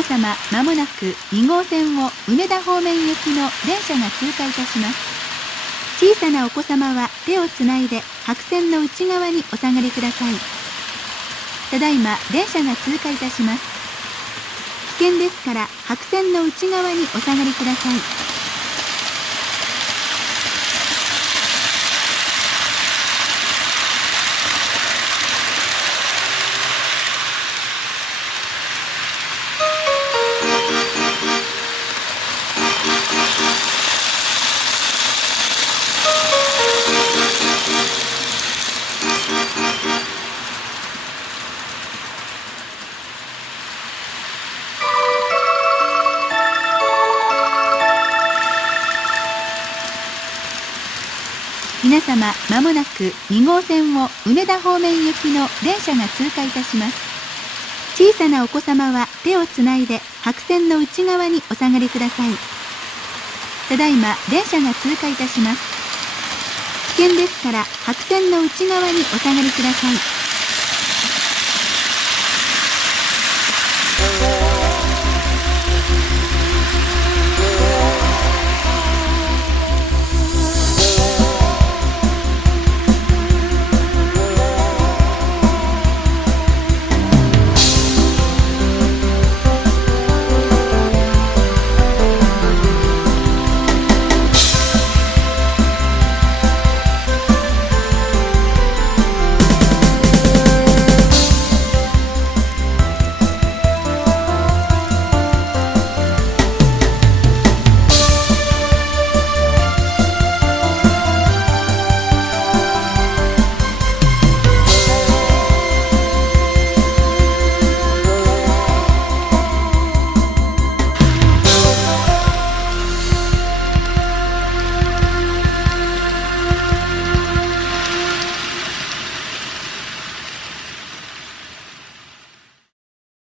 皆様、まもなく2号線を梅田方面行きの電車が通過いたします。小さなお子様は手をつないで白線の内側にお下がりください。ただいま電車が通過いたします。危険ですから白線の内側にお下がりください。皆様、まもなく2号線を梅田方面行きの電車が通過いたします。小さなお子様は手をつないで白線の内側にお下がりください。ただいま電車が通過いたします。危険ですから白線の内側にお下がりください。